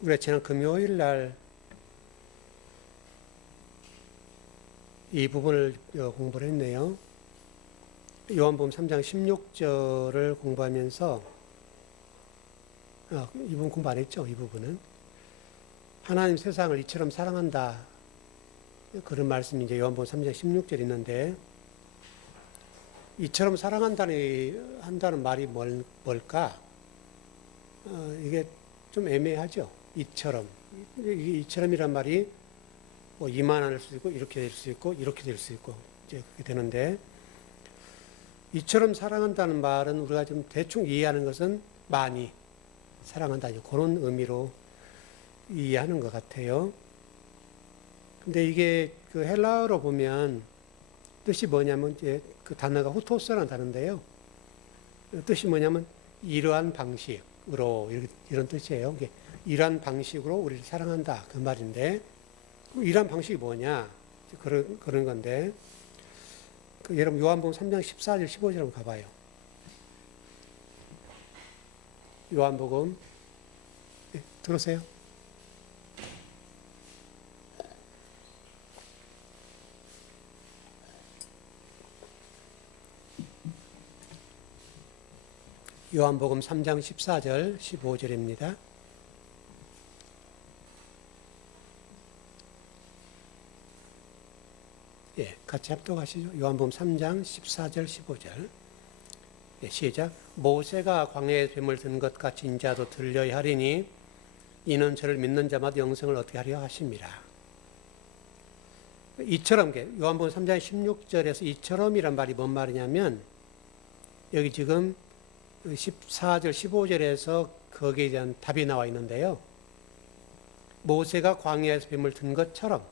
우리가 지난 금요일 날 이 부분을 공부를 했네요. 요한복음 3장 16절을 공부하면서 이 부분 공부 안 했죠? 이 부분은 하나님 세상을 이처럼 사랑한다, 그런 말씀이 이제 요한복음 3장 16절에 있는데, 이처럼 한다는 말이 뭘까? 이게 좀 애매하죠. 이처럼이란 말이 뭐 이만할 수 있고, 이렇게 될 수 있고, 이렇게 될 수 있고, 이제 그렇게 되는데, 이처럼 사랑한다는 말은 우리가 좀 대충 이해하는 것은 많이 사랑한다, 그런 의미로 이해하는 것 같아요. 근데 이게 그 헬라어로 보면 뜻이 뭐냐면, 이제 그 단어가 후토스라는 단어인데요. 뜻이 뭐냐면 이러한 방식으로, 이런 뜻이에요. 이러한 방식으로 우리를 사랑한다, 그 말인데, 이러한 방식이 뭐냐, 그런 건데, 여러분 요한복음 3장 14절 15절 한번 가봐요. 요한복음, 네, 들으세요. 요한복음 3장 14절 15절입니다. 예, 같이 합독하시죠. 요한복음 3장 14절 15절. 예, 시작. 모세가 광야에 뱀을 든 것 같이 인자도 들려야 하리니 이는 저를 믿는 자마다 영생을 얻게 하려 하심이라. 이처럼, 요한복음 3장 16절에서 이처럼이란 말이 뭔 말이냐면, 여기 지금 14절 15절에서 거기에 대한 답이 나와 있는데요. 모세가 광야에서 뱀을 든 것처럼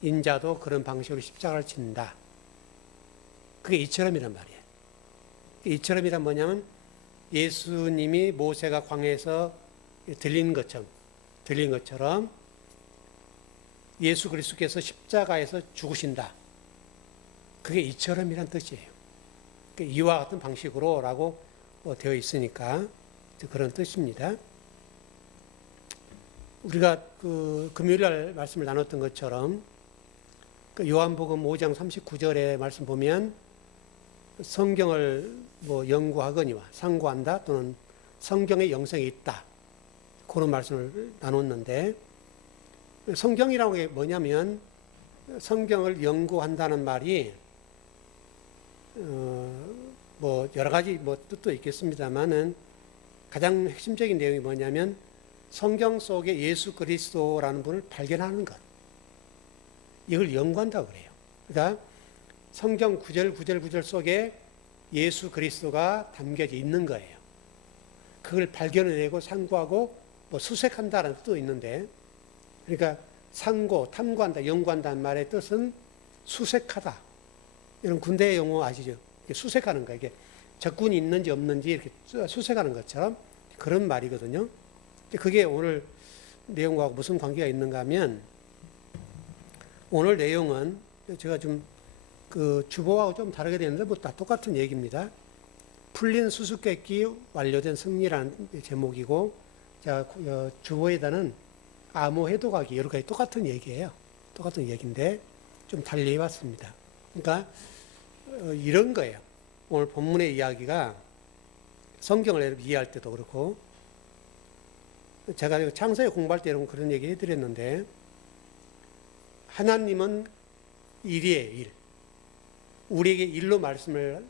인자도 그런 방식으로 십자가를 친다. 그게 이처럼이란 말이에요. 이처럼이란 뭐냐면, 예수님이 모세가 광야에서 들린 것처럼 예수 그리스도께서 십자가에서 죽으신다. 그게 이처럼이란 뜻이에요. 이와 같은 방식으로 라고 되어 있으니까 그런 뜻입니다. 우리가 그 금요일 날 말씀을 나눴던 것처럼, 요한복음 5장 39절의 말씀 보면, 성경을 연구하거니와 상고한다, 또는 성경에 영생이 있다, 그런 말씀을 나눴는데, 성경이라는 게 뭐냐면, 성경을 연구한다는 말이 여러 가지 뜻도 있겠습니다만은, 가장 핵심적인 내용이 뭐냐면 성경 속에 예수 그리스도라는 분을 발견하는 것, 이걸 연구한다고 그래요. 그러니까 성경 구절 속에 예수 그리스도가 담겨져 있는 거예요. 그걸 발견해내고 상고하고 수색한다는 뜻도 있는데, 그러니까 상고, 탐구한다, 연구한다는 말의 뜻은 수색하다. 이런 군대 용어 아시죠? 수색하는 거, 이게 적군이 있는지 없는지 이렇게 수색하는 것처럼 그런 말이거든요. 그게 오늘 내용과 무슨 관계가 있는가 하면, 오늘 내용은 제가 좀 그 주보하고 좀 다르게 되는데 다 똑같은 얘기입니다. 풀린 수수께끼 완료된 승리라는 제목이고, 자, 주보에다는 암호 해독하기, 여러 가지 똑같은 얘기예요. 똑같은 얘기인데 좀 달리 해봤습니다. 그러니까 이런 거예요. 오늘 본문의 이야기가 성경을 이해할 때도 그렇고, 제가 창세기 공부할 때 여러분 그런 얘기 해드렸는데, 하나님은 일이에요, 일. 우리에게 일로 말씀을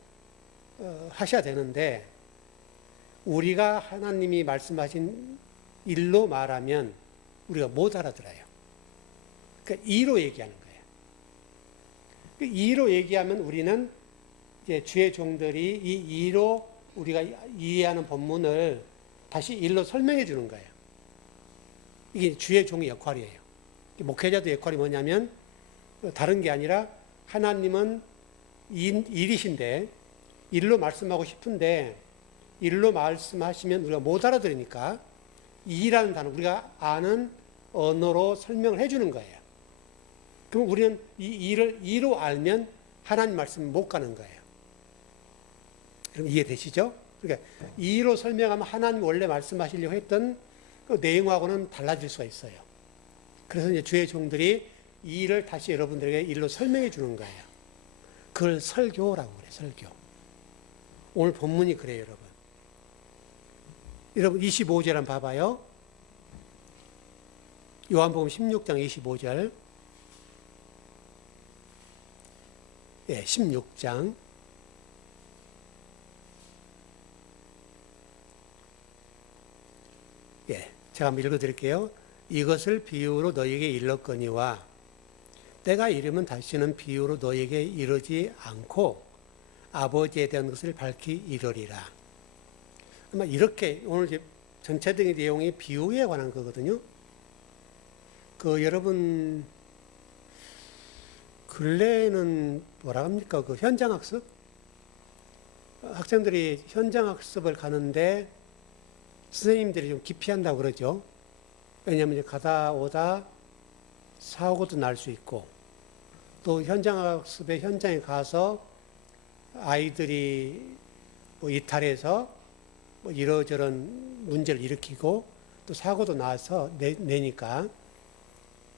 하셔야 되는데, 우리가 하나님이 말씀하신 일로 말하면 우리가 못 알아들어요. 그러니까 이로 얘기하는 거예요. 이로 얘기하면 우리는 이제 주의 종들이 이 이로 우리가 이해하는 본문을 다시 일로 설명해 주는 거예요. 이게 주의 종의 역할이에요. 목회자도 역할이 뭐냐면, 다른 게 아니라 하나님은 일이신데 일로 말씀하고 싶은데, 일로 말씀하시면 우리가 못 알아들으니까 이라는 단어, 우리가 아는 언어로 설명을 해주는 거예요. 그럼 우리는 이 일을 이로 알면 하나님 말씀 못 가는 거예요. 그럼 이해되시죠? 그러니까 이로 설명하면 하나님 원래 말씀하시려고 했던 그 내용하고는 달라질 수가 있어요. 그래서 이제 주의 종들이 이 일을 다시 여러분들에게 일로 설명해 주는 거예요. 그걸 설교라고 그래요. 설교. 오늘 본문이 그래요, 여러분. 여러분 25절 한번 봐봐요. 요한복음 16장 25절. 예, 16장. 예, 제가 한번 읽어드릴게요. 이것을 비유로 너희에게 일렀거니와 때가 이르면 다시는 비유로 너희에게 이르지 않고 아버지에 대한 것을 밝히 이르리라. 아마 이렇게 오늘 이제 전체적인 내용이 비유에 관한 거거든요. 그 여러분 근래에는 뭐라 합니까? 그 현장학습? 학생들이 현장학습을 가는데 선생님들이 좀 기피한다고 그러죠. 왜냐하면 가다 오다 사고도 날 수 있고 또 현장학습의 현장에 가서 아이들이 뭐 이탈해서 뭐 이러저런 문제를 일으키고 또 사고도 나서 내니까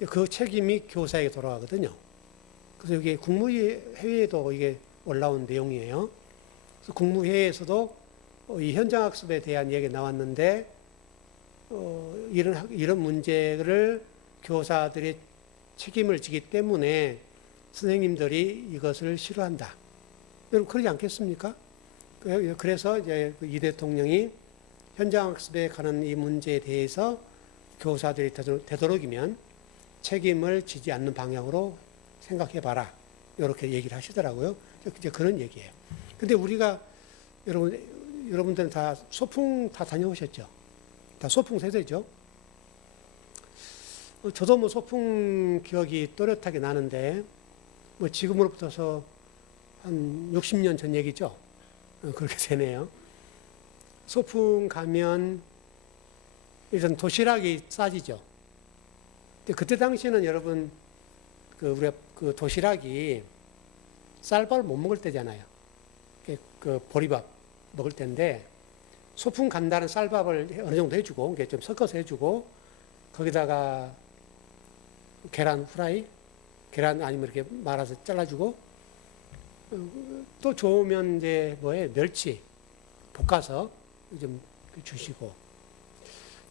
그 책임이 교사에게 돌아가거든요. 그래서 여기 국무회의에도 이게 올라온 내용이에요. 그래서 국무회의에서도 이 현장학습에 대한 얘기가 나왔는데 이런 문제를 교사들이 책임을 지기 때문에 선생님들이 이것을 싫어한다. 여러분 그러지 않겠습니까? 그래서 이제 이 대통령이 현장학습에 관한 이 문제에 대해서 교사들이 되도록이면 책임을 지지 않는 방향으로 생각해봐라. 이렇게 얘기를 하시더라고요. 이제 그런 얘기예요. 근데 우리가 여러분들은 다 소풍 다 다녀오셨죠? 다 소풍 세대죠? 저도 뭐 소풍 기억이 또렷하게 나는데, 뭐 지금으로부터서 한 60년 전 얘기죠? 그렇게 되네요. 소풍 가면 일단 도시락이 싸지죠. 근데 그때 당시에는 여러분, 우리가 그 도시락이 쌀밥을 못 먹을 때잖아요. 그 보리밥 먹을 때인데, 소풍 간다는 쌀밥을 어느 정도 해주고, 좀 섞어서 해주고, 거기다가 계란 후라이, 계란 아니면 이렇게 말아서 잘라주고, 또 좋으면 이제 멸치 볶아서 좀 주시고.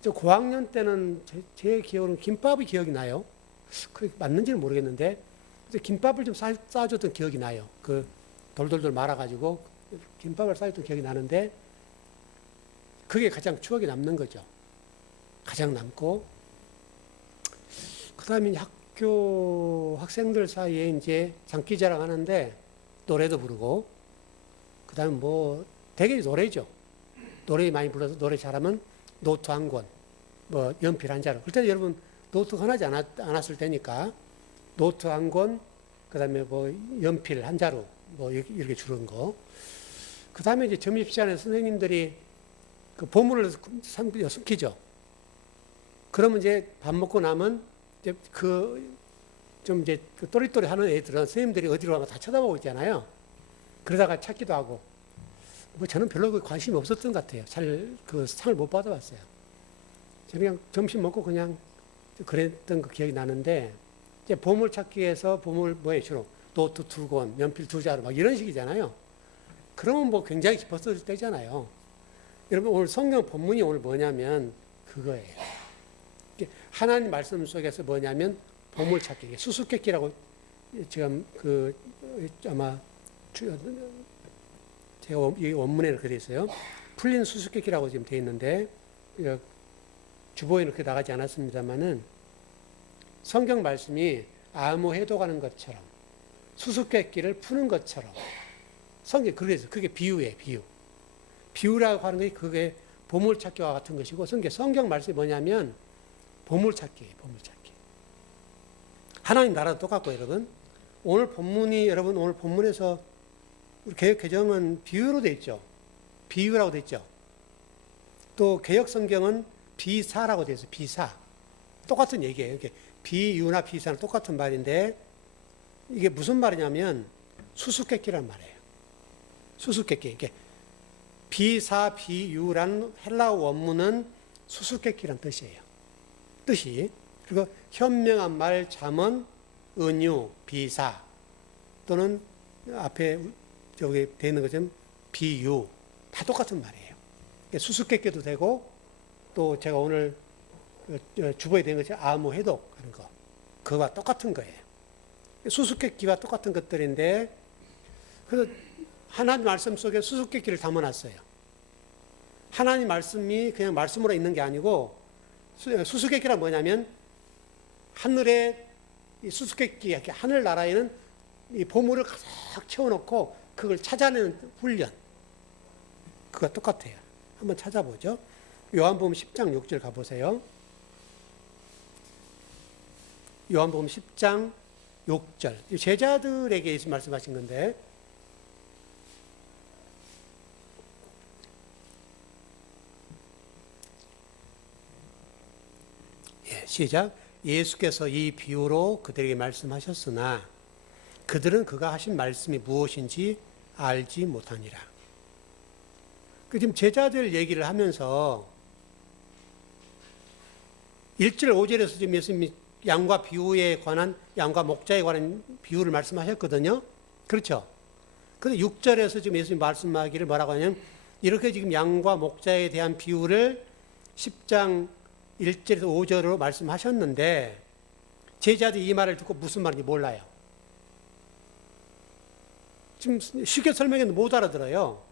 저 고학년 때는 제 기억으로는 김밥이 기억이 나요. 그게 맞는지는 모르겠는데, 김밥을 좀 싸줬던 기억이 나요. 그 돌돌돌 말아가지고 김밥을 싸줬던 기억이 나는데, 그게 가장 추억이 남는 거죠. 가장 남고, 그 다음에 학교 학생들 사이에 이제 장기자랑 하는데, 노래도 부르고, 그 다음에 되게 노래죠. 노래 많이 불러서 노래 잘하면 노트 한 권, 연필 한 자루. 그때 여러분 노트 흔하지 않았을 때니까 노트 한 권, 그 다음에 연필 한 자루, 이렇게 주는 거. 그 다음에 이제 점심시간에 선생님들이 그 보물을 숨기죠. 그러면 이제 밥 먹고 나면 이제 이제 또리또리 하는 애들은 선생님들이 어디로 가면 다 쳐다보고 있잖아요. 그러다가 찾기도 하고. 저는 별로 관심이 없었던 것 같아요. 그 상을 못 받아봤어요. 저는 그냥 점심 먹고 그냥 그랬던 그 기억이 나는데, 이제 보물 찾기에서 보물 주로 노트 2권, 연필 2자루 막 이런 식이잖아요. 그러면 굉장히 기뻤을 때잖아요. 여러분 오늘 성경 본문이 오늘 뭐냐면 그거예요. 하나님 말씀 속에서 뭐냐면 보물 찾기, 수수께끼라고 지금 아마 제가 이 원문에는 그래 있어요. 풀린 수수께끼라고 지금 되어 있는데 주보에는 그렇게 나가지 않았습니다만은 성경 말씀이 아무 해독하는 것처럼 수수께끼를 푸는 것처럼 성경 그래서 그게 비유예요. 비유라고 하는 게 그게 보물찾기와 같은 것이고 성경 말씀이 뭐냐면 보물찾기예요. 보물찾기. 하나님 나라도 똑같고 여러분 오늘 본문에서 개혁 개정은 비유로 돼 있죠. 비유라고 돼 있죠. 또 개혁 성경은 비사라고 돼 있어요. 비사. 똑같은 얘기예요. 이게 비유나 비사는 똑같은 말인데 이게 무슨 말이냐면 수수께끼란 말이에요. 수수께끼. 이게 비사 비유라는 헬라어 원문은 수수께끼란 뜻이에요. 뜻이. 그리고 현명한 말, 잠언, 은유, 비사 또는 앞에 저기 되는 것처럼 비유 다 똑같은 말이에요. 수수께끼도 되고 또 제가 오늘 주보에 된 것처럼 아무 해독 하는 거 그거와 똑같은 거예요. 수수께끼와 똑같은 것들인데 그래서 하나님 말씀 속에 수수께끼를 담아놨어요. 하나님 말씀이 그냥 말씀으로 있는 게 아니고 수수께끼란 뭐냐면 하늘에 이 수수께끼 하늘나라에는 이 보물을 가득 채워놓고 그걸 찾아내는 훈련 그거 똑같아요. 한번 찾아보죠. 요한복음 10장 6절 가보세요. 요한복음 10장 6절 제자들에게 예수 말씀하신 건데 시작. 예수께서 이 비유로 그들에게 말씀하셨으나 그들은 그가 하신 말씀이 무엇인지 알지 못하니라. 지금 제자들 얘기를 하면서 1절 5절에서 지금 예수님이 양과 비유에 관한 양과 목자에 관한 비유를 말씀하셨거든요. 그렇죠? 근데 6절에서 지금 예수님이 말씀하기를 뭐라고 하냐면 이렇게 지금 양과 목자에 대한 비유를 10장 1절에서 5절로 말씀하셨는데 제자들이 이 말을 듣고 무슨 말인지 몰라요. 지금 쉽게 설명해도 못 알아들어요.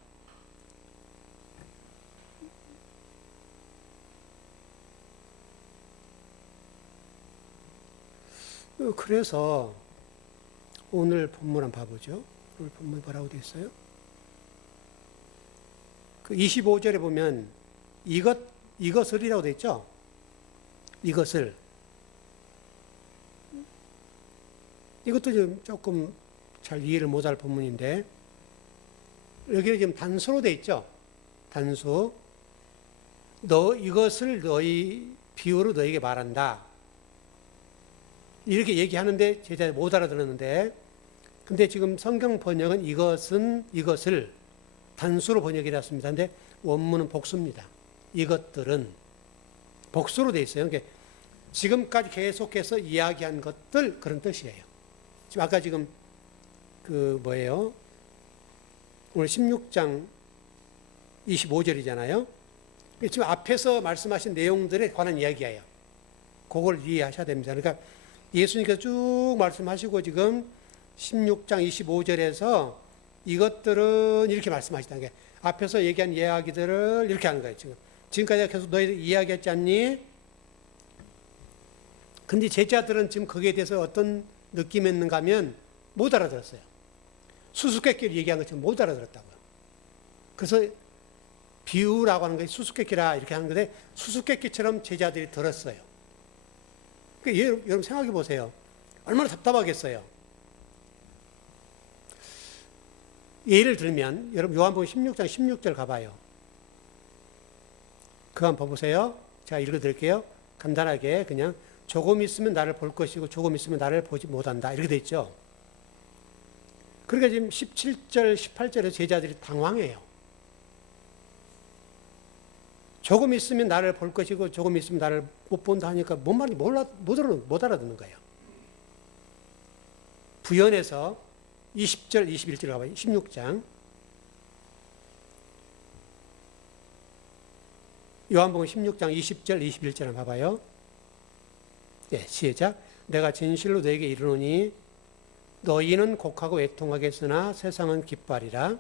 그래서 오늘 본문 한번 봐보죠. 오늘 본문 뭐라고 되어 있어요? 그 25절에 보면 이것을이라고 되어 있죠? 이것을. 이것도 조금 잘 이해를 못할 본문인데 여기는 지금 단수로 되어 있죠? 단수. 이것을 너희 비유로 너희에게 말한다. 이렇게 얘기하는데 제자들이 못 알아들었는데 근데 지금 성경 번역은 이것을 단수로 번역이 되었습니다. 근데 원문은 복수입니다. 이것들은 복수로 되어 있어요. 그러니까 지금까지 계속해서 이야기한 것들 그런 뜻이에요. 지금 아까 지금 오늘 16장 25절이잖아요. 지금 앞에서 말씀하신 내용들에 관한 이야기예요. 그걸 이해하셔야 됩니다. 그러니까 예수님께서 쭉 말씀하시고 지금 16장 25절에서 이것들은 이렇게 말씀하시다는 게 앞에서 얘기한 이야기들을 이렇게 하는 거예요. 지금까지 계속 너희들 이야기했지 않니? 근데 제자들은 지금 거기에 대해서 어떤 느낌이 있는가 하면 못 알아들었어요. 수수께끼를 얘기한 것처럼 못 알아들었다고요. 그래서 비유라고 하는 것이 수수께끼라 이렇게 하는 건데 수수께끼처럼 제자들이 들었어요. 그러니까 여러분 생각해 보세요. 얼마나 답답하겠어요. 예를 들면 여러분 요한복음 16장 16절 가봐요. 그거 한번 봐보세요. 제가 읽어드릴게요. 간단하게 그냥 조금 있으면 나를 볼 것이고 조금 있으면 나를 보지 못한다 이렇게 돼 있죠. 그러니까 지금 17절 18절에 제자들이 당황해요. 조금 있으면 나를 볼 것이고 조금 있으면 나를 못 본다 하니까 뭔 말인지 못 알아듣는 거예요. 부연해서 20절 21절 가봐요. 16장 요한복음 16장 20절 21절 한번 봐봐요. 네, 시작. 내가 진실로 너에게 이르노니 너희는 곡하고 애통하겠으나 세상은 기뻐하리라.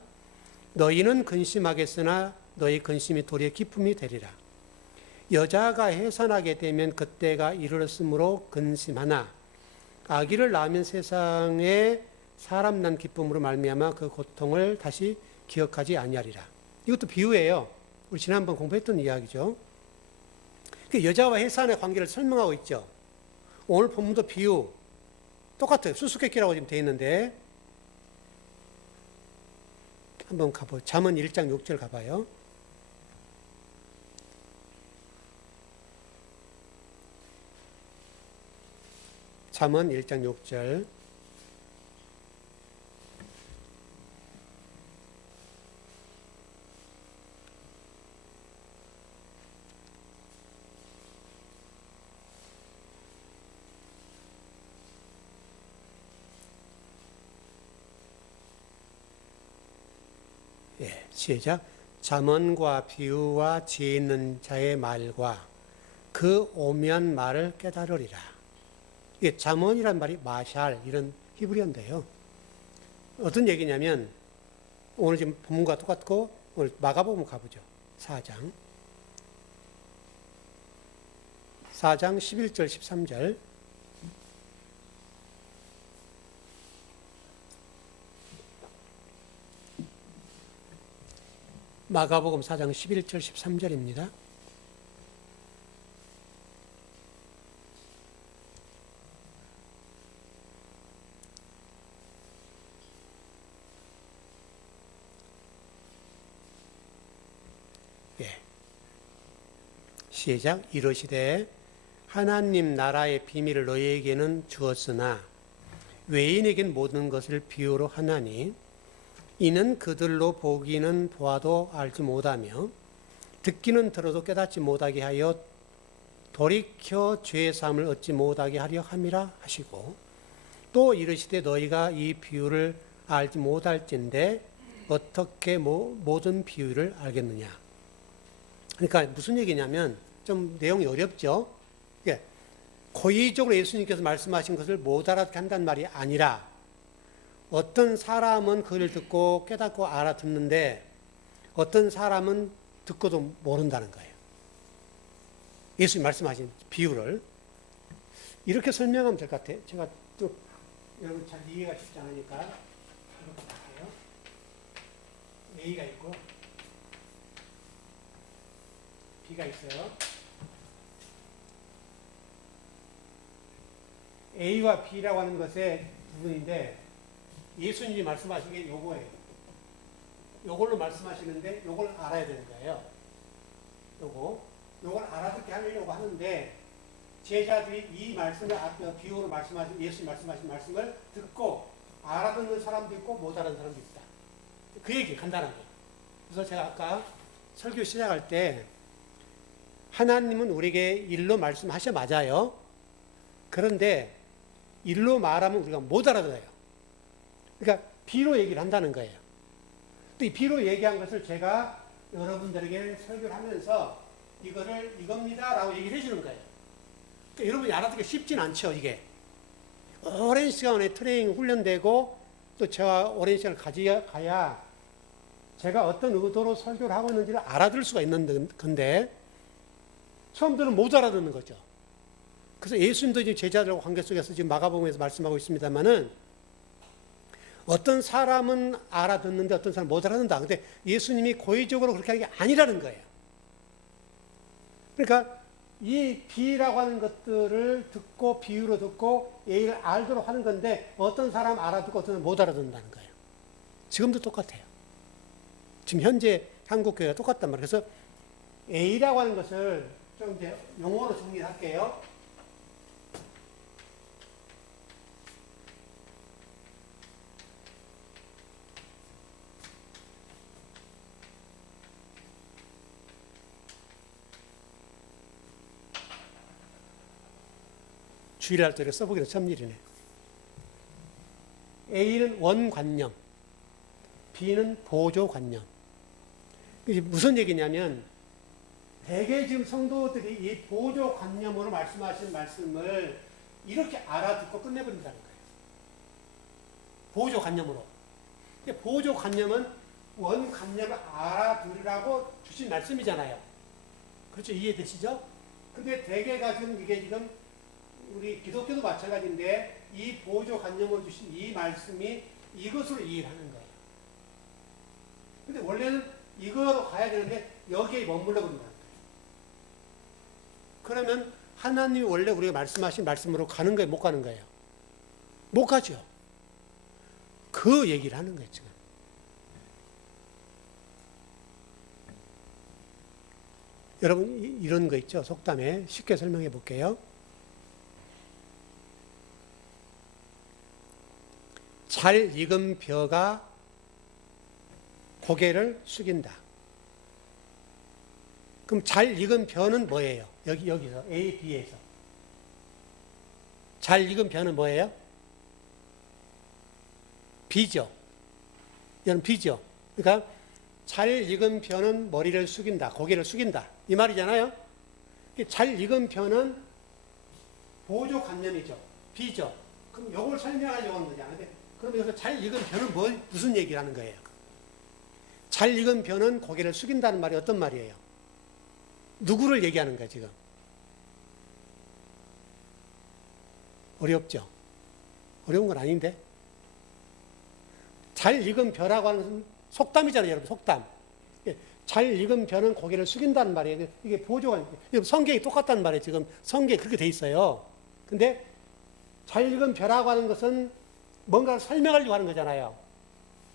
너희는 근심하겠으나 너희 근심이 도리어 기쁨이 되리라. 여자가 해산하게 되면 그때가 이르렀으므로 근심하나 아기를 낳으면 세상에 사람 난 기쁨으로 말미암아 그 고통을 다시 기억하지 아니하리라. 이것도 비유예요. 우리 지난번 공부했던 이야기죠. 그 여자와 해산의 관계를 설명하고 있죠. 오늘 본문도 비유 똑같아요. 수수께끼라고 지금 되어 있는데 한번 가보죠. 잠언 1장 6절 가봐요. 잠언 1장 6절 예, 시작. 잠언과 비유와 지혜 있는 자의 말과 그 오묘한 말을 깨달으리라. 이게 잠언이란 말이 마샬 이런 히브리어인데요. 어떤 얘기냐면 오늘 지금 본문과 똑같고 오늘 마가복음 가보죠. 4장 11절 13절 마가복음 4장 11절 13절입니다. 예. 시작. 이르시되 하나님 나라의 비밀을 너희에게는 주었으나 외인에겐 모든 것을 비유로 하나니 이는 그들로 보기는 보아도 알지 못하며 듣기는 들어도 깨닫지 못하게 하여 돌이켜 죄의 사함을 얻지 못하게 하려 함이라 하시고 또 이르시되 너희가 이 비유를 알지 못할진대 어떻게 모든 비유를 알겠느냐. 그러니까 무슨 얘기냐면 좀 내용이 어렵죠. 예. 고의적으로 예수님께서 말씀하신 것을 못 알아듣게 한단 말이 아니라 어떤 사람은 그를 듣고 깨닫고 알아듣는데 어떤 사람은 듣고도 모른다는 거예요. 예수님 말씀하신 비유를 이렇게 설명하면 될 것 같아요. 제가 또 여러분 잘 이해가 쉽지 않으니까 이렇게 할게요. A가 있고 B가 있어요. A와 B라고 하는 것의 부분인데 예수님이 말씀하신 게 요거예요. 요걸로 말씀하시는데 요걸 알아야 되는 거예요. 요걸 알아듣게 하려고 하는데 제자들이 이 말씀을 비유로 말씀하신 예수님 말씀하신 말씀을 듣고 알아듣는 사람도 있고 못 알아듣는 사람도 있다. 그 얘기 간단하게. 그래서 제가 아까 설교 시작할 때 하나님은 우리에게 일로 말씀하셔 맞아요. 그런데 일로 말하면 우리가 못 알아들어요. 그러니까 비로 얘기를 한다는 거예요. 또 이 비로 얘기한 것을 제가 여러분들에게 설교를 하면서 이거를 이겁니다라고 얘기를 해주는 거예요. 그러니까 여러분이 알아듣기 쉽진 않죠. 이게 오랜 시간에 트레이닝 훈련되고 또 제가 오랜 시간을 가야 제가 어떤 의도로 설교를 하고 있는지를 알아들을 수가 있는 건데 처음들은 못 알아듣는 거죠. 그래서 예수님도 지금 제자들과 관계 속에서 지금 마가복음에서 말씀하고 있습니다만은 어떤 사람은 알아듣는데 어떤 사람은 못 알아듣는다. 근데 예수님이 고의적으로 그렇게 하는 게 아니라는 거예요. 그러니까 이 B라고 하는 것들을 듣고 비유로 듣고 A를 알도록 하는 건데 어떤 사람은 알아듣고 어떤 사람은 못 알아듣는다는 거예요. 지금도 똑같아요. 지금 현재 한국교회가 똑같단 말이에요. 그래서 A라고 하는 것을 좀 이제 용어로 정리할게요. 주일할 때 써보기는 참 일이네. A는 원관념, B는 보조관념. 이게 무슨 얘기냐면 대개 지금 성도들이 이 보조관념으로 말씀하신 말씀을 이렇게 알아듣고 끝내버린다는 거예요. 보조관념으로. 보조관념은 원관념을 알아들으라고 주신 말씀이잖아요. 그렇죠? 이해되시죠? 근데 대개가 지금 이게 지금 우리 기독교도 마찬가지인데 이 보조관념을 주신 이 말씀이 이것으로 이해를 하는 거예요. 근데 원래는 이거로 가야 되는데 여기에 머물러 버린다는 거예요. 그러면 하나님이 원래 우리가 말씀하신 말씀으로 가는 거예요? 못 가는 거예요? 못 가죠. 그 얘기를 하는 거예요, 지금. 여러분, 이런 거 있죠? 속담에 쉽게 설명해 볼게요. 잘 익은 벼가 고개를 숙인다. 그럼 잘 익은 벼는 뭐예요? 여기서 A, B에서 잘 익은 벼는 뭐예요? B죠. 여러분 B죠. 그러니까 잘 익은 벼는 머리를 숙인다, 고개를 숙인다. 이 말이잖아요. 잘 익은 벼는 보조관념이죠. 비죠. 그럼 이걸 설명하려고 하는 거잖아요. 그럼 여기서 잘 익은 벼는 무슨 얘기를 하는 거예요? 잘 익은 벼는 고개를 숙인다는 말이 어떤 말이에요? 누구를 얘기하는 거예요, 지금? 어렵죠? 어려운 건 아닌데? 잘 익은 벼라고 하는 것은 속담이잖아요, 여러분, 속담. 잘 익은 벼는 고개를 숙인다는 말이에요. 이게 보조가, 성경이 똑같다는 말이에요, 지금. 성경에 그렇게 돼 있어요. 근데 잘 익은 벼라고 하는 것은 뭔가를 설명하려고 하는 거잖아요.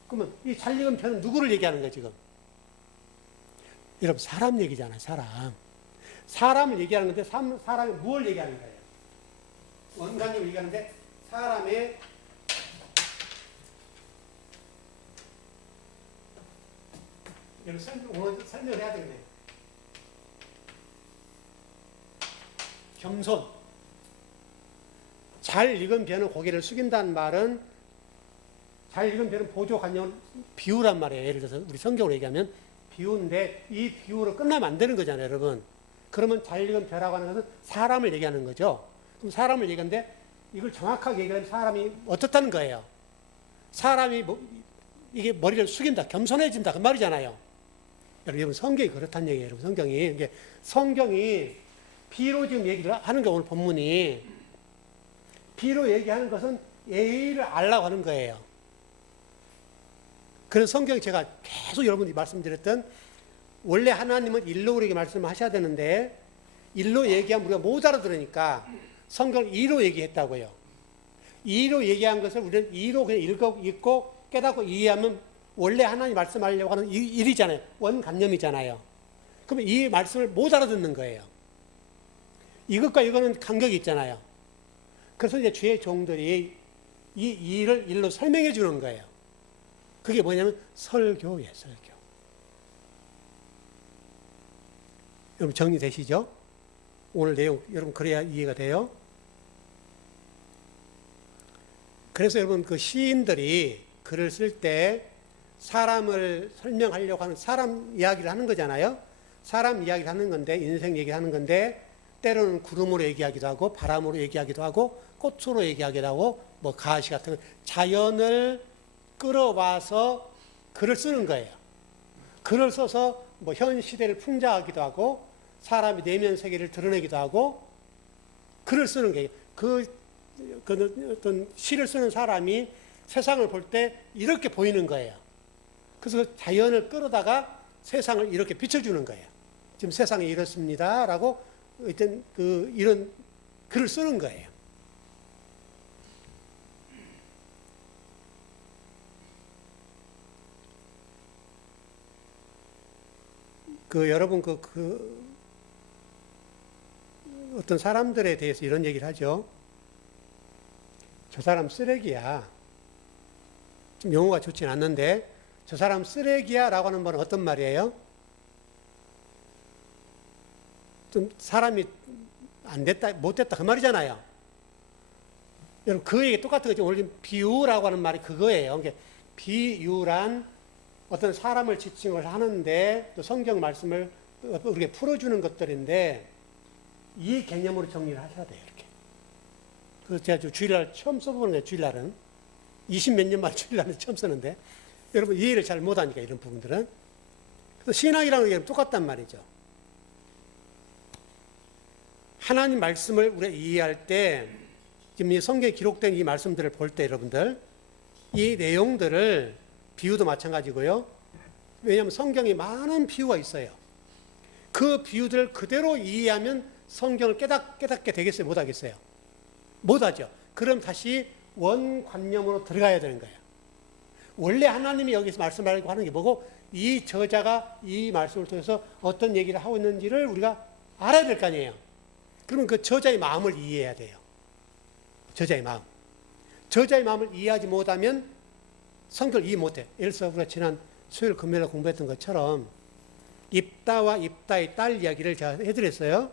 그러면 이 잘 익은 벼는 누구를 얘기하는 거예요, 지금? 여러분, 사람 얘기잖아요, 사람. 사람을 얘기하는 건데, 사람이 무엇을 얘기하는 거예요? 원관념을 얘기하는데, 사람의 오늘 설명을 해야 되겠네요. 겸손. 잘 익은 벼는 고개를 숙인다는 말은, 잘 익은 벼는 보조관념, 비유란 말이에요. 예를 들어서 우리 성경으로 얘기하면 비유인데, 이 비유로 끝나면 안 되는 거잖아요, 여러분. 그러면 잘 익은 벼라고 하는 것은 사람을 얘기하는 거죠. 그럼 사람을 얘기하는데, 이걸 정확하게 얘기하면 사람이 어떻다는 거예요? 사람이 이게 머리를 숙인다, 겸손해진다, 그 말이잖아요. 여러분, 성경이 그렇다는 얘기예요, 여러분, 성경이. 성경이 비로 지금 얘기를 하는 게 오늘 본문이, 비로 얘기하는 것은 예의를 알라고 하는 거예요. 그래서 성경이 제가 계속 여러분들이 말씀드렸던, 원래 하나님은 일로 우리에게 말씀을 하셔야 되는데, 일로 얘기하면 우리가 못 알아들으니까 성경을 이로 얘기했다고요. 이로 얘기한 것을 우리는 이로 그냥 읽고 깨닫고 이해하면 원래 하나님 말씀하려고 하는 일이잖아요. 원관념이잖아요. 그러면 이 말씀을 못 알아듣는 거예요. 이것과 이거는 간격이 있잖아요. 그래서 이제 주의 종들이 이 일을 일로 설명해 주는 거예요. 그게 뭐냐면 설교예요, 설교. 여러분 정리되시죠? 오늘 내용 여러분 그래야 이해가 돼요. 그래서 여러분 그 시인들이 글을 쓸 때 사람을 설명하려고 하는 사람 이야기를 하는 거잖아요. 사람 이야기를 하는 건데, 인생 얘기하는 건데, 때로는 구름으로 얘기하기도 하고 바람으로 얘기하기도 하고 꽃으로 얘기하기도 하고 뭐 가시 같은 자연을 끌어와서 글을 쓰는 거예요. 글을 써서 뭐 현 시대를 풍자하기도 하고 사람의 내면 세계를 드러내기도 하고 글을 쓰는 게 그 어떤 시를 쓰는 사람이 세상을 볼 때 이렇게 보이는 거예요. 그래서 자연을 끌어다가 세상을 이렇게 비춰주는 거예요. 지금 세상이 이렇습니다라고 일단 이런 글을 쓰는 거예요. 여러분 어떤 사람들에 대해서 이런 얘기를 하죠. 저 사람 쓰레기야. 좀 용어가 좋진 않는데, 저 사람 쓰레기야 라고 하는 말은 어떤 말이에요? 좀 사람이 안 됐다, 못 됐다, 그 말이잖아요. 여러분, 그 얘기 똑같은 거죠. 오늘 비유라고 하는 말이 그거예요. 그러니까 비유란 어떤 사람을 지칭을 하는데, 또 성경 말씀을 우리에게 풀어주는 것들인데, 이 개념으로 정리를 하셔야 돼요, 이렇게. 그래서 제가 주일날 처음 써보는 거예요, 주일날은. 20몇 년 만에 주일날은 처음 쓰는데, 여러분 이해를 잘 못하니까, 이런 부분들은. 그래서 신앙이라는 게 똑같단 말이죠. 하나님 말씀을 우리가 이해할 때, 지금 이 성경에 기록된 이 말씀들을 볼 때 여러분들, 이 내용들을, 비유도 마찬가지고요. 왜냐하면 성경에 많은 비유가 있어요. 그 비유들을 그대로 이해하면 성경을 깨닫게 되겠어요? 못하겠어요? 못하죠. 그럼 다시 원관념으로 들어가야 되는 거예요. 원래 하나님이 여기서 말씀하려고 하는 게 뭐고, 이 저자가 이 말씀을 통해서 어떤 얘기를 하고 있는지를 우리가 알아야 될 거 아니에요. 그러면 그 저자의 마음을 이해해야 돼요. 저자의 마음. 저자의 마음을 이해하지 못하면 성경을 이해 못해. 예를 들어서 우리가 지난 수요일 금요일 공부했던 것처럼 입다와 입다의 딸 이야기를 제가 해드렸어요.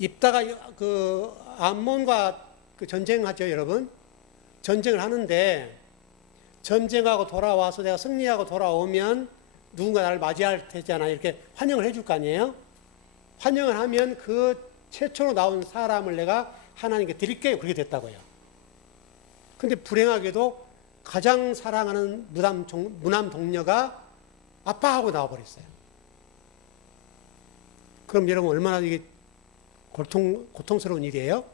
입다가 암몬과 전쟁하죠, 여러분. 전쟁을 하는데 전쟁하고 돌아와서 내가 승리하고 돌아오면 누군가 나를 맞이할 테잖아. 이렇게 환영을 해줄 거 아니에요? 환영을 하면 그 최초로 나온 사람을 내가 하나님께 드릴게요. 그렇게 됐다고요. 근데 불행하게도 가장 사랑하는 무남 동료가 아빠하고 나와버렸어요. 그럼 여러분 얼마나 이게 고통스러운 일이에요?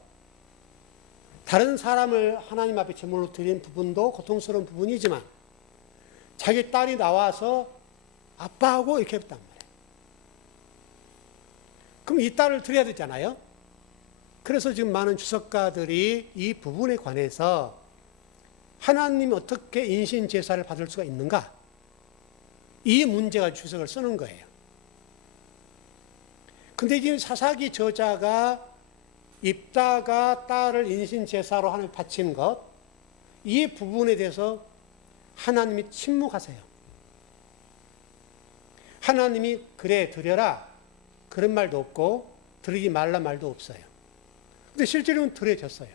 다른 사람을 하나님 앞에 제물로 드린 부분도 고통스러운 부분이지만 자기 딸이 나와서 아빠하고 이렇게 했단 말이에요. 그럼 이 딸을 드려야 되잖아요. 그래서 지금 많은 주석가들이 이 부분에 관해서 하나님이 어떻게 인신 제사를 받을 수가 있는가? 이 문제가 주석을 쓰는 거예요. 근데 지금 사사기 저자가 입다가 딸을 인신 제사로 하나님 바친 것, 이 부분에 대해서 하나님이 침묵하세요. 하나님이 그래 드려라 그런 말도 없고 드리지 말라 말도 없어요. 근데 실제로는 드려졌어요.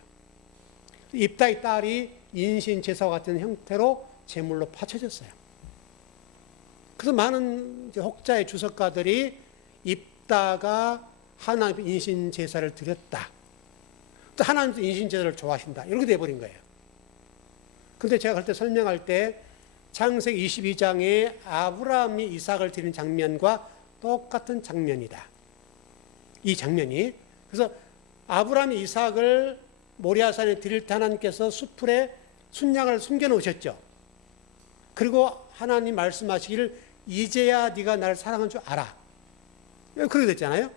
입다의 딸이 인신 제사와 같은 형태로 제물로 바쳐졌어요. 그래서 많은 혹자의 주석가들이 입다가 하나님 인신 제사를 드렸다. 또 하나님도 인신 제사를 좋아하신다. 이렇게 돼버린 거예요. 근데 제가 그때 설명할 때 창세기 22장에 아브라함이 이삭을 드린 장면과 똑같은 장면이다. 이 장면이. 그래서 아브라함이 이삭을 모리아산에 드릴 때 하나님께서 수풀에 순양을 숨겨놓으셨죠. 그리고 하나님 말씀하시기를 이제야 네가 나를 사랑한 줄 알아. 그렇게 됐잖아요.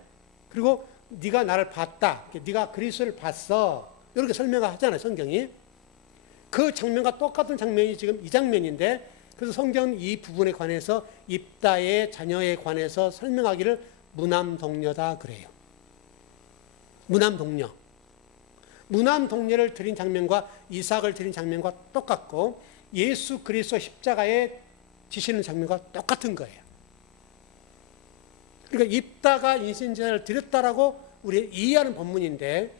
그리고 네가 나를 봤다. 네가 그리스도를 봤어. 이렇게 설명하잖아요, 성경이. 그 장면과 똑같은 장면이 지금 이 장면인데, 그래서 성경은 이 부분에 관해서 입다의 자녀에 관해서 설명하기를 무남동녀다 그래요. 무남동녀. 무남동녀를 드린 장면과 이삭을 드린 장면과 똑같고 예수 그리스도 십자가에 지시는 장면과 똑같은 거예요. 그러니까 입다가 인신제사를 드렸다라고 우리 이해하는 본문인데,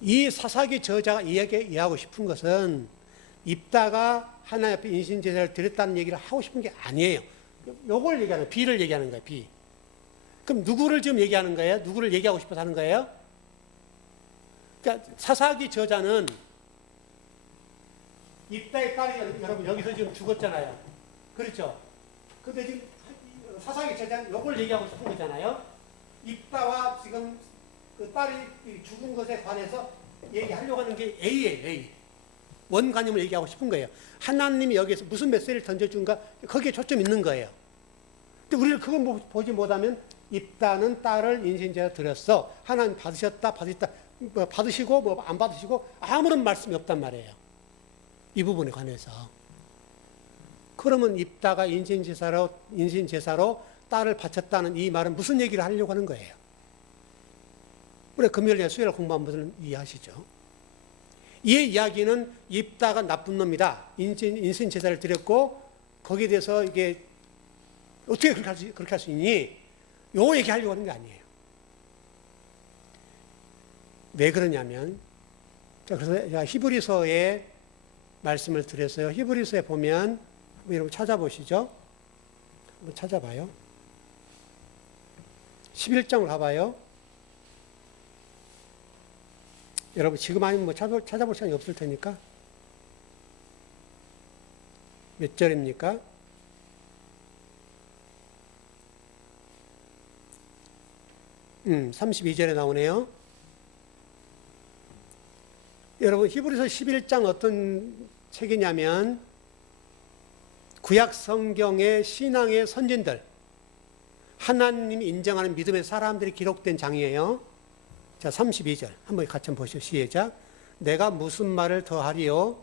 이 사사기 저자가 이야기하고 싶은 것은 입다가 하나님 앞에 인신제사를 드렸다는 얘기를 하고 싶은 게 아니에요. 요걸 얘기하는 거예요. 비를 얘기하는 거예요. 비. 그럼 누구를 지금 얘기하는 거예요? 누구를 얘기하고 싶어서 하는 거예요? 그러니까 사사기 저자는 입다의 딸이 여러분 여기서 지금 죽었잖아요. 그렇죠? 근데 지금 사사기 저자는 요걸 얘기하고 싶은 거잖아요. 입다와 지금 그 딸이 죽은 것에 관해서 얘기하려고 하는 게 A예요. A. 원관념을 얘기하고 싶은 거예요. 하나님이 여기에서 무슨 메시지를 던져준가 거기에 초점이 있는 거예요. 근데 우리는 그걸 보지 못하면 입다는 딸을 인신제사 드렸어. 하나님 받으셨다 받으시고 안 받으시고 아무런 말씀이 없단 말이에요. 이 부분에 관해서. 그러면 입다가 인신제사로 딸을 바쳤다는 이 말은 무슨 얘기를 하려고 하는 거예요? 우리 금요일에 수요일 공부한 분들은 이해하시죠? 이 이야기는 입다가 나쁜 놈이다. 인신제사를 드렸고 거기에 대해서 이게 어떻게 그렇게 할 수 있니? 요 얘기하려고 하는 게 아니에요. 왜 그러냐면, 그래서 제가 히브리서에 말씀을 드렸어요. 히브리서에 보면 여러분 찾아보시죠. 한번 찾아봐요. 11장을 가봐요. 여러분 지금 아니면 뭐 찾아볼 시간이 없을 테니까. 몇 절입니까? 음, 32절에 나오네요. 여러분 히브리서 11장 어떤 책이냐면 구약 성경의 신앙의 선진들, 하나님이 인정하는 믿음의 사람들이 기록된 장이에요. 자, 32절 한번 같이 보시죠. 시작. 내가 무슨 말을 더하리요?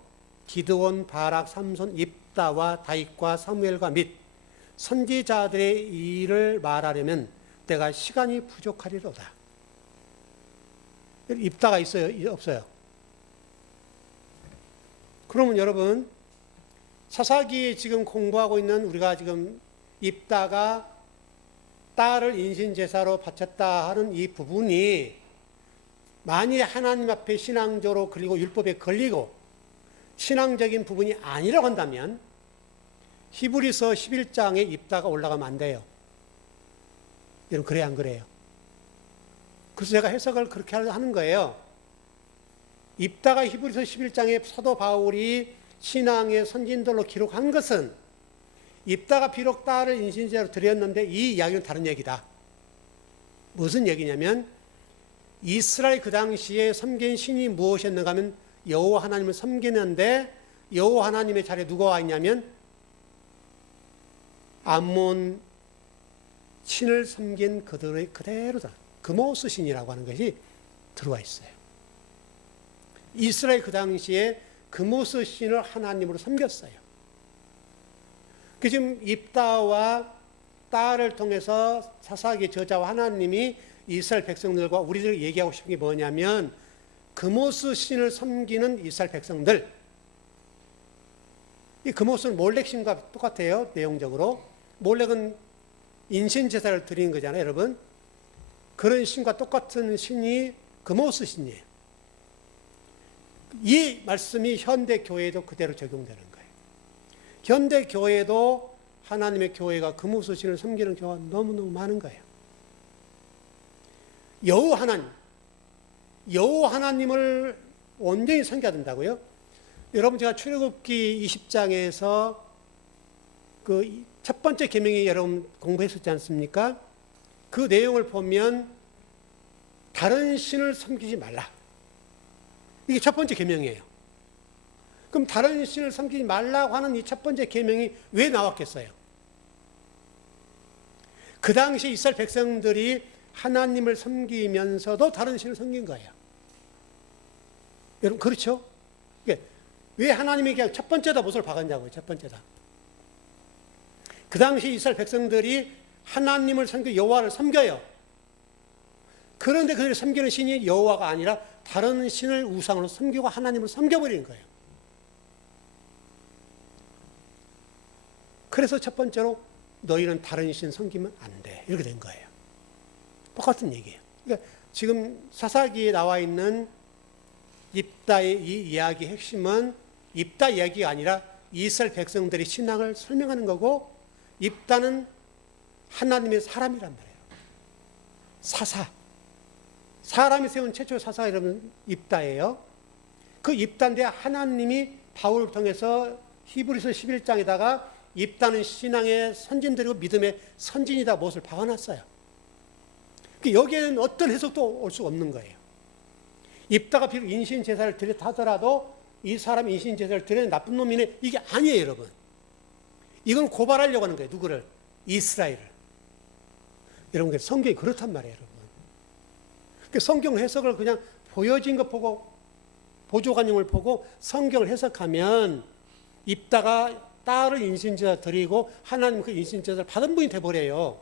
기드온, 바락, 삼손, 입다와 다윗과 사무엘과 및 선지자들의 일을 말하려면 내가 시간이 부족하리로다. 입다가 있어요? 없어요? 그러면 여러분 사사기 지금 공부하고 있는 우리가 지금 입다가 딸을 인신제사로 바쳤다 하는 이 부분이 만일 하나님 앞에 신앙적으로 그리고 율법에 걸리고 신앙적인 부분이 아니라고 한다면 히브리서 11장에 입다가 올라가면 안 돼요. 여러분, 그래야 안 그래요? 그래서 제가 해석을 그렇게 하는 거예요. 입다가 히브리서 11장에 사도 바울이 신앙의 선진들로 기록한 것은 입다가 비록 딸을 인신제로 드렸는데 이 이야기는 다른 얘기다. 무슨 얘기냐면 이스라엘 그 당시에 섬긴 신이 무엇이었는가 하면 여호와 하나님을 섬기는데 여호와 하나님의 자리에 누가 와 있냐면 암몬 신을 섬긴 그들의 그대로다. 그모스 신이라고 하는 것이 들어와 있어요. 이스라엘 그 당시에 그모스 신을 하나님으로 섬겼어요. 그 지금 입다와 딸을 통해서 사사기 저자와 하나님이 이스라엘 백성들과 우리들 얘기하고 싶은 게 뭐냐면 그모스 신을 섬기는 이스라엘 백성들, 이 그모스는 몰렉 신과 똑같아요. 내용적으로 몰렉은 인신 제사를 드리는 거잖아요, 여러분. 그런 신과 똑같은 신이 그모스 신이에요. 이 말씀이 현대 교회에도 그대로 적용되는 거예요. 현대 교회도 하나님의 교회가 그모스 신을 섬기는 경우가 너무너무 많은 거예요. 여호와 하나님을 온전히 섬겨야 된다고요? 여러분, 제가 출애굽기 20장에서 그 첫 번째 계명이 여러분 공부했었지 않습니까? 그 내용을 보면 다른 신을 섬기지 말라. 이게 첫 번째 계명이에요. 그럼 다른 신을 섬기지 말라고 하는 이 첫 번째 계명이 왜 나왔겠어요? 그 당시 이스라엘 백성들이 하나님을 섬기면서도 다른 신을 섬긴 거예요. 여러분, 그렇죠? 왜 하나님에게 그냥 첫 번째다 못을 박았냐고요, 첫 번째다. 그 당시 이스라엘 백성들이 하나님을 섬기고 여호와를 섬겨요. 그런데 그들이 섬기는 신이 여호와가 아니라 다른 신을 우상으로 섬기고 하나님을 섬겨버리는 거예요. 그래서 첫 번째로 너희는 다른 신 섬기면 안 돼. 이렇게 된 거예요. 똑같은 얘기예요. 그러니까 지금 사사기에 나와 있는 입다의 이 이야기의 핵심은 입다 이야기가 아니라 이스라엘 백성들이 신앙을 설명하는 거고, 입다는 하나님의 사람이란 말이에요. 사사. 사람이 세운 최초의 사사가 여러분 입다예요. 그 입다인데 하나님이 바울을 통해서 히브리서 11장에다가 입다는 신앙의 선진들이고 믿음의 선진이다 못을 박아놨어요. 여기에는 어떤 해석도 올 수 없는 거예요. 입다가 비록 인신제사를 드렸다 하더라도 이 사람이 인신제사를 드리는 나쁜 놈이네, 이게 아니에요, 여러분. 이건 고발하려고 하는 거예요. 누구를? 이스라엘을. 여러분, 성경이 그렇단 말이에요, 여러분. 성경 해석을 그냥 보여진 것 보고, 보조관용을 보고 성경을 해석하면 입다가 딸을 인신제사 드리고 하나님 그 인신제사를 받은 분이 돼버려요.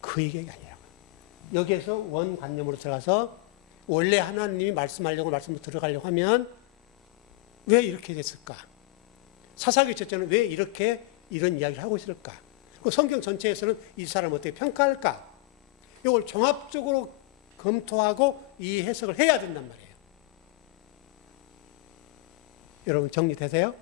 그 얘기가 아니라고. 여기에서 원관념으로 들어가서 원래 하나님이 말씀하려고 말씀으로 들어가려고 하면 왜 이렇게 됐을까? 사사기 첫째는 왜 이렇게 이런 이야기를 하고 있을까? 그 성경 전체에서는 이 사람을 어떻게 평가할까? 이걸 종합적으로 검토하고 이 해석을 해야 된단 말이에요. 여러분, 정리되세요?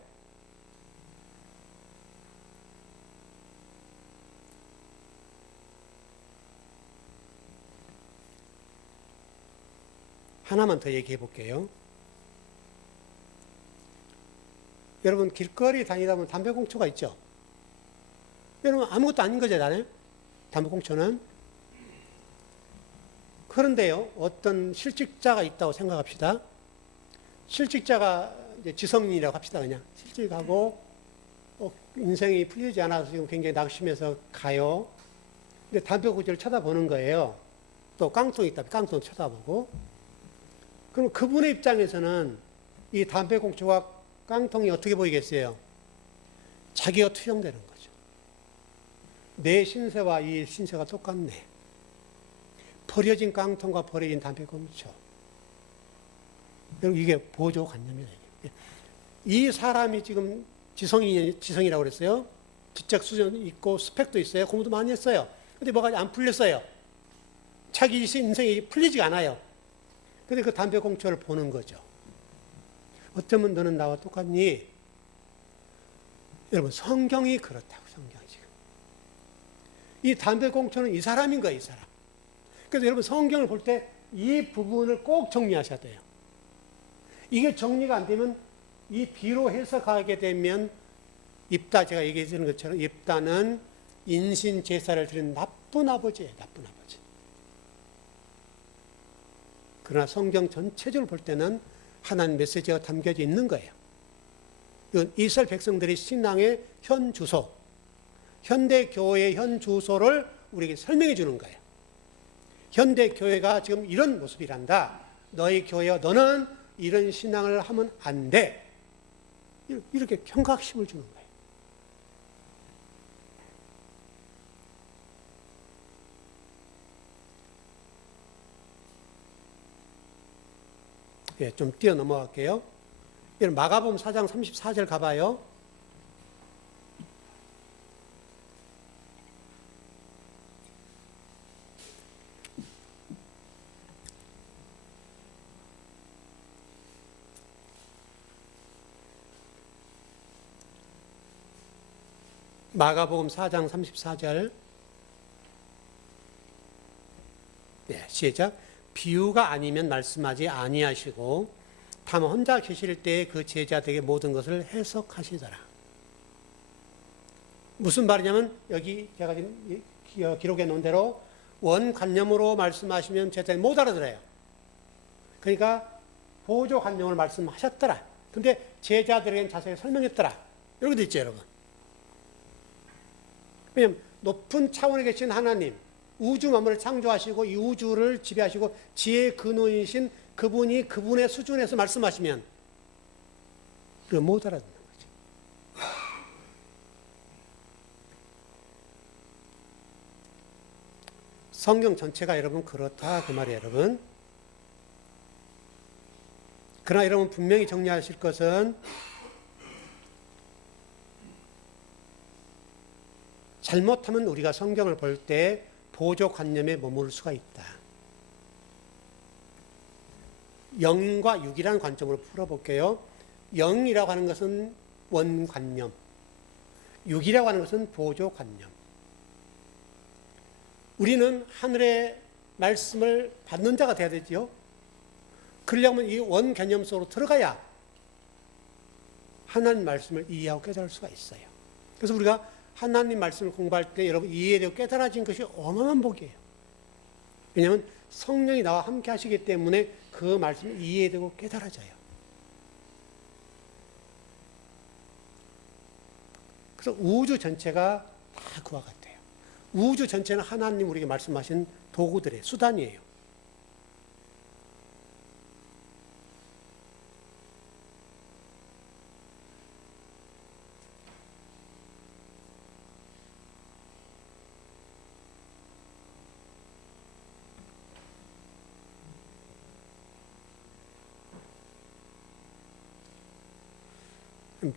하나만 더 얘기해 볼게요. 여러분, 길거리 다니다 보면 담배꽁초가 있죠? 여러분, 아무것도 아닌 거잖아요? 담배꽁초는. 그런데요, 어떤 실직자가 있다고 생각합시다. 실직자가 이제 지성인이라고 합시다, 그냥. 실직하고, 인생이 풀리지 않아서 지금 굉장히 낙심해서 가요. 근데 담배꽁초를 쳐다보는 거예요. 또 깡통이 있다, 깡통 쳐다보고. 그럼 그분의 입장에서는 이 담배꽁초가 깡통이 어떻게 보이겠어요? 자기가 투영되는 거죠. 내 신세와 이 신세가 똑같네. 버려진 깡통과 버려진 담배꽁초. 여러분, 이게 보조관념이에요. 이 사람이 지금 지성이라고 그랬어요. 지적 수준이 있고 스펙도 있어요. 공부도 많이 했어요. 근데 뭐가 안 풀렸어요. 자기 인생이 풀리지가 않아요. 근데 그 담배 꽁초를 보는 거죠. 어쩌면 너는 나와 똑같니? 여러분, 성경이 그렇다고, 성경이 지금. 이 담배 꽁초는 이 사람인 거예요, 이 사람. 그래서 여러분, 성경을 볼 때 이 부분을 꼭 정리하셔야 돼요. 이게 정리가 안 되면 이 비로 해석하게 되면 입다, 제가 얘기해 드리는 것처럼 입다는 인신 제사를 드리는 나쁜 아버지예요, 나쁜 아버지. 그러나 성경 전체적으로 볼 때는 하나님 메시지가 담겨져 있는 거예요. 이건 이스라엘 백성들의 신앙의 현 주소, 현대 교회의 현 주소를 우리에게 설명해 주는 거예요. 현대 교회가 지금 이런 모습이란다. 너희 교회와 너는 이런 신앙을 하면 안 돼. 이렇게 경각심을 주는 거예요. 예, 좀 뛰어 넘어갈게요. 마가복음 4장 34절 가봐요. 마가복음 4장 34절. 네, 시작. 비유가 아니면 말씀하지 아니하시고 다만 혼자 계실 때 그 제자들에게 모든 것을 해석하시더라. 무슨 말이냐면 여기 제가 지금 기록해 놓은 대로 원관념으로 말씀하시면 제자들이 못 알아들어요. 그러니까 보조관념을 말씀하셨더라. 근데 제자들에게는 자세히 설명했더라. 이렇게 돼 있죠, 여러분. 왜냐하면 높은 차원에 계신 하나님, 우주 만물을 창조하시고 이 우주를 지배하시고 지혜의 근원이신 그분이 그분의 수준에서 말씀하시면 그걸 못 알아듣는 거죠. 성경 전체가 여러분 그렇다 그 말이에요, 여러분. 그러나 여러분 분명히 정리하실 것은 잘못하면 우리가 성경을 볼 때 보조관념에 머무를 수가 있다. 영과 육이라는 관점으로 풀어볼게요. 영이라고 하는 것은 원관념, 육이라고 하는 것은 보조관념. 우리는 하늘의 말씀을 받는 자가 돼야 되죠. 그러려면 이 원개념 속으로 들어가야 하나님 말씀을 이해하고 깨달을 수가 있어요. 그래서 우리가 하나님 말씀을 공부할 때 여러분 이해되고 깨달아진 것이 어마어마한 복이에요. 왜냐하면 성령이 나와 함께 하시기 때문에 그 말씀이 이해되고 깨달아져요. 그래서 우주 전체가 다 그와 같아요. 우주 전체는 하나님 우리에게 말씀하신 도구들의 수단이에요.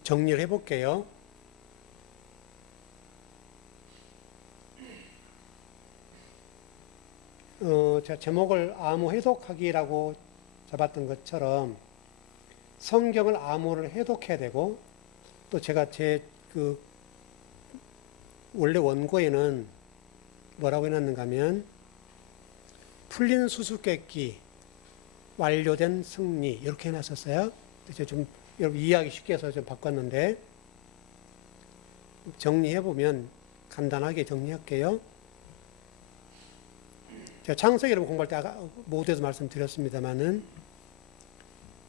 정리를 해볼게요. 제가 제목을 암호 해독하기라고 잡았던 것처럼 성경을 암호를 해독해야 되고 또 제가 원래 원고에는 뭐라고 해놨는가 하면 풀린 수수께끼 완료된 승리 이렇게 해놨었어요. 제가 좀 여러분 이해하기 쉽게 해서 좀 바꿨는데 정리해보면 간단하게 정리할게요. 제가 창세기 여러분 공부할 때 아까 모두에서 말씀드렸습니다만은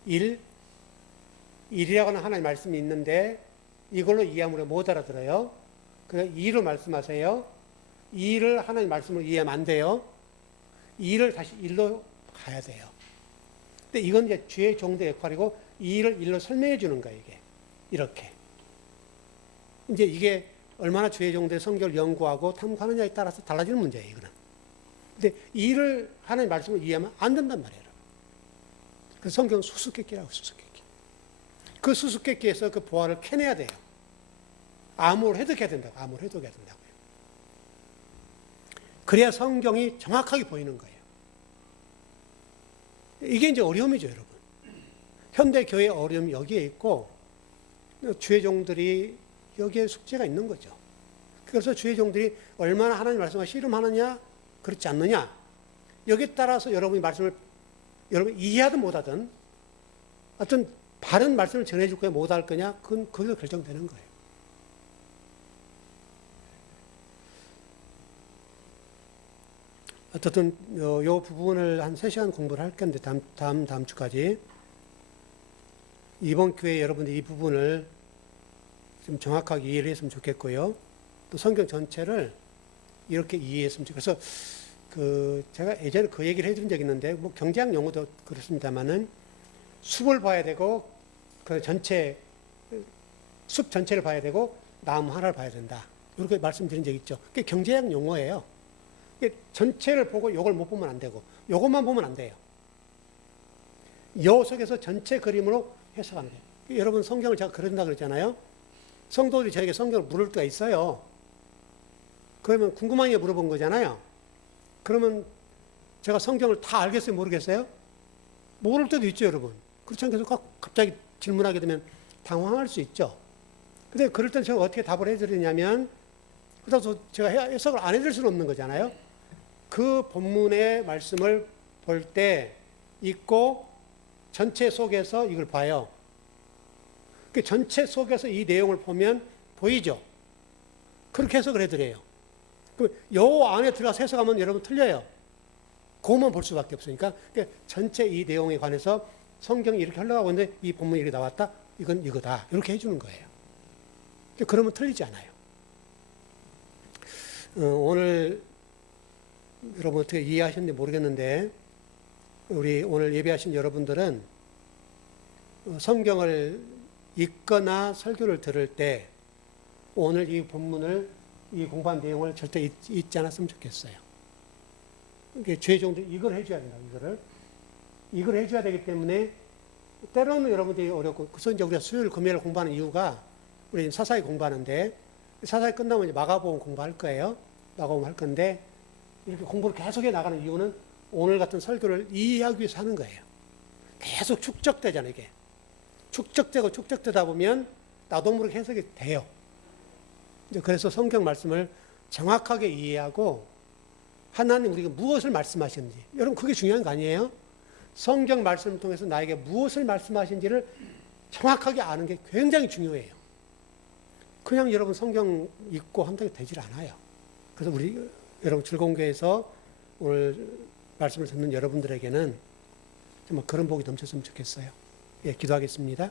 1이라고 하는 하나님의 말씀이 있는데 이걸로 이해하면 못 알아들어요. 그래서 2로 말씀하세요. 2를 하나님의 말씀으로 이해하면 안 돼요. 2를 다시 1로 가야 돼요. 근데 이건 이제 주의 종도의 역할이고 2를 1로 설명해 주는 거예요, 이게. 이렇게. 이제 이게 얼마나 주의 종도의 성경을 연구하고 탐구하느냐에 따라서 달라지는 문제예요, 이거는. 근데 2를 하나님의 말씀을 이해하면 안 된단 말이에요. 그 성경은 수수께끼라고, 수수께끼. 그 수수께끼에서 그 보화를 캐내야 돼요. 암호를 해독해야 된다고, 암호를 해독해야 된다고요. 그래야 성경이 정확하게 보이는 거예요. 이게 이제 어려움이죠, 여러분. 현대 교회의 어려움이 여기에 있고 주의 종들이 여기에 숙제가 있는 거죠. 그래서 주의 종들이 얼마나 하나님 말씀을 씨름하느냐, 그렇지 않느냐, 여기에 따라서 여러분이 말씀을 여러분 이해하든 못하든 어떤 바른 말씀을 전해줄 거냐 못할 거냐, 그건 거기서 결정되는 거예요. 어쨌든 요 부분을 한 3시간 공부를 할 건데 다음 주까지 이번 기회에 여러분들이 이 부분을 좀 정확하게 이해를 했으면 좋겠고요. 또 성경 전체를 이렇게 이해했으면 좋겠어요. 그래서 제가 예전에 그 얘기를 해드린 적이 있는데, 뭐 경제학 용어도 그렇습니다만은 숲을 봐야 되고, 그 전체, 숲 전체를 봐야 되고, 나무 하나를 봐야 된다. 이렇게 말씀드린 적 있죠. 그게 경제학 용어예요. 전체를 보고 요걸 못 보면 안 되고, 요것만 보면 안 돼요. 요 속에서 전체 그림으로 해석하면 돼요. 여러분 성경을 제가 그런다 그랬잖아요. 성도들이 저에게 성경을 물을 때가 있어요. 그러면 궁금한 게 물어본 거잖아요. 그러면 제가 성경을 다 알겠어요, 모르겠어요? 모를 때도 있죠, 여러분. 그렇지 않겠어요? 갑자기 질문하게 되면 당황할 수 있죠. 근데 그럴 땐 제가 어떻게 답을 해드리냐면, 그래서 제가 해석을 안 해드릴 수는 없는 거잖아요. 그 본문의 말씀을 볼 때 읽고 전체 속에서 이걸 봐요. 그 전체 속에서 이 내용을 보면 보이죠? 그렇게 해석을 해드려요. 그럼 요 안에 들어가서 해석하면 여러분 틀려요. 그것만 볼 수밖에 없으니까 전체 이 내용에 관해서 성경이 이렇게 흘러가고 있는데 이 본문이 이렇게 나왔다? 이건 이거다. 이렇게 해주는 거예요. 그러면 틀리지 않아요. 오늘 여러분 어떻게 이해하셨는지 모르겠는데, 우리 오늘 예배하신 여러분들은 성경을 읽거나 설교를 들을 때 오늘 이 본문을, 이 공부한 내용을 절대 잊지 않았으면 좋겠어요. 주의 종들 이걸 해줘야 된다. 이걸 해줘야 되기 때문에 때로는 여러분들이 어렵고, 그래서 이제 우리가 수요일 금요일 공부하는 이유가, 우리 사사기 공부하는데 사사기 끝나면 이제 마가복음 공부할 거예요. 마가복음 할 건데 이렇게 공부를 계속해 나가는 이유는 오늘 같은 설교를 이해하기 위해서 하는 거예요. 계속 축적되잖아요, 이게. 축적되다 보면 나도 모르게 해석이 돼요. 이제 그래서 성경 말씀을 정확하게 이해하고 하나님 우리가 무엇을 말씀하시는지, 여러분 그게 중요한 거 아니에요? 성경 말씀을 통해서 나에게 무엇을 말씀하신지를 정확하게 아는 게 굉장히 중요해요. 그냥 여러분 성경 읽고 한다고 되질 않아요. 그래서 우리 여러분 즐거운교회에서 오늘 말씀을 듣는 여러분들에게는 정말 그런 복이 넘쳤으면 좋겠어요. 예, 기도하겠습니다.